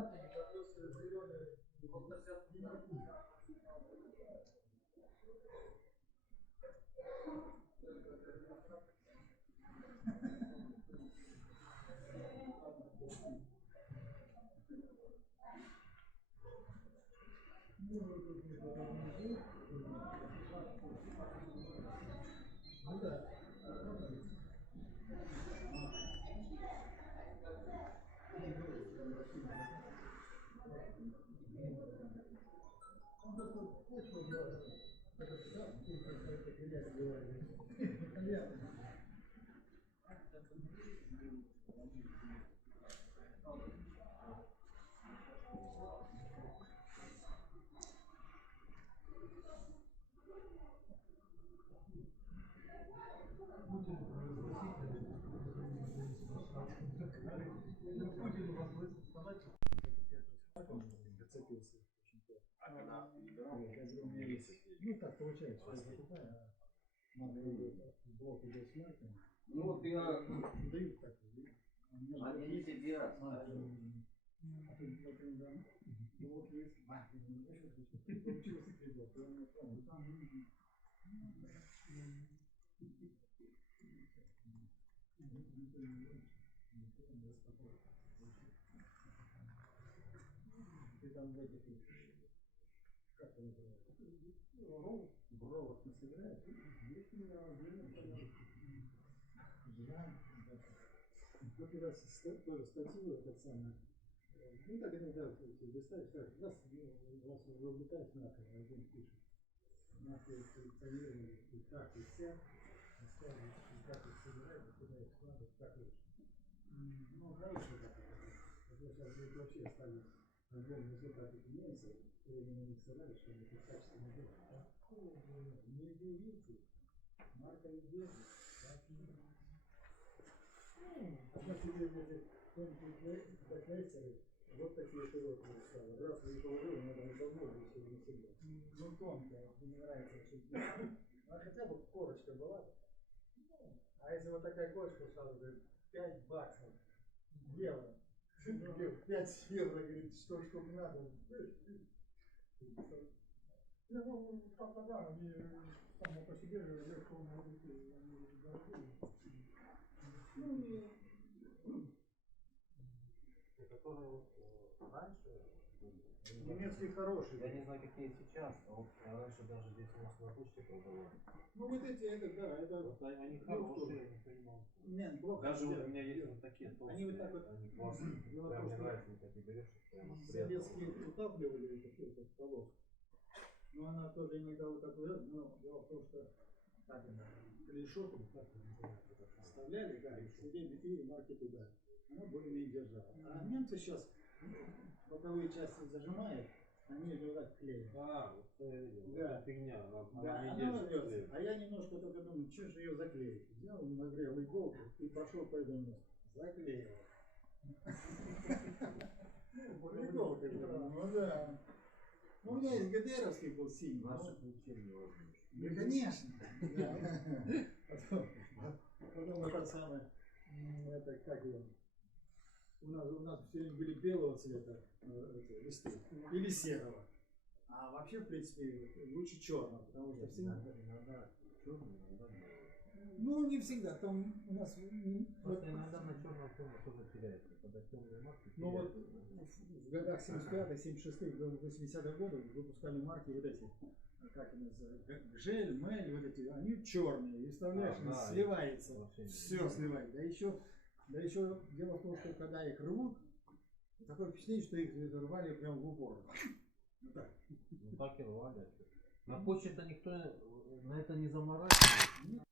граждане, которые разделены в относительно ну да. Он такой почву делает. Понятно. Путин вас слышит, фанатик. Зацепился очень плохо. Я говорю, у меня есть. Ну так получается, что я закупаю, а блок идет с марками. Ну вот я... Дают так. Они сидят. Блок есть. Получился прибор. Там ты там в этих, как это называется? Провод не собирает. Есть у меня вот у нас тоже статью этот самый. Ну так иногда листаешь, так, вас увлекает нахрен, один пишет. Нахрен коллекционировали и так, и вся. Оставили, как их собирают, куда их складывают, как лучше. Ну, хорошо так это. Вот я сейчас будет вообще оставить альбом, если так и меняется, временно не собрали, чтобы это качественно было. Не удивился. Марка не держит. Ну, тебе эти бэклейсеры, вот такие широкие стали. Раз я не положил, у меня там давно уже все не себе. Ну, тонкая, мне нравится очень. А хотя бы корочка была бы. А если вот такая корочка, сразу говорит, 5 баксов. Евро. 5 евро, говорит, что штук надо. Ну, как-то да, они само по себе легко могут дорогие. Которые вот раньше Немецкие хорошие. я не знаю, какие сейчас, а вот раньше даже здесь у нас на почте продавали. Ну вот эти, это да, это. Вот они хорошие, я не понимал. Нет, плохо. Даже вот у меня есть вот такие толстые, они вот так вот, они классные. дело в Прям том, мне что нравится, вот такие берешь, прямо советские утапливали этот полос. Но она тоже иногда вот так вот, но дело в том, что так она, решетку, как это называется, оставляли, да, и сидели и марки туда. Она более-менее держала. А немцы сейчас боковые части зажимают, они ее так клеят. Да, вот я видел. Да. Это фигня, она Да, не она держит. рвется. А я немножко только думаю, что же ее заклеить. Взял, нагрел иголку и пошел по этому месту. Заклеил. Иголка, ну да. Ну, у меня есть ГДРовский был синий. Наши ключи не возьмешь. Ну, конечно. Потом этот самый, это как его, у нас все время были белого цвета листы, или серого. А вообще, в принципе, лучше черного, потому что всегда... Иногда черный, иногда белый. Ну, не всегда, там у нас... Просто иногда на черном фоне тоже теряется, когда темные марки. Ну вот в годах 75-х, 76-х, 80-х годов выпускали марки вот эти, как они называются, Гжель, Мель, вот эти, они черные, и вставляешь, да, сливается, все сливается. Да еще дело в том, что когда их рвут, такое впечатление, что их рвали прям в упор. Вот так. Ну так и рвали. На почте-то никто на это не заморачивается.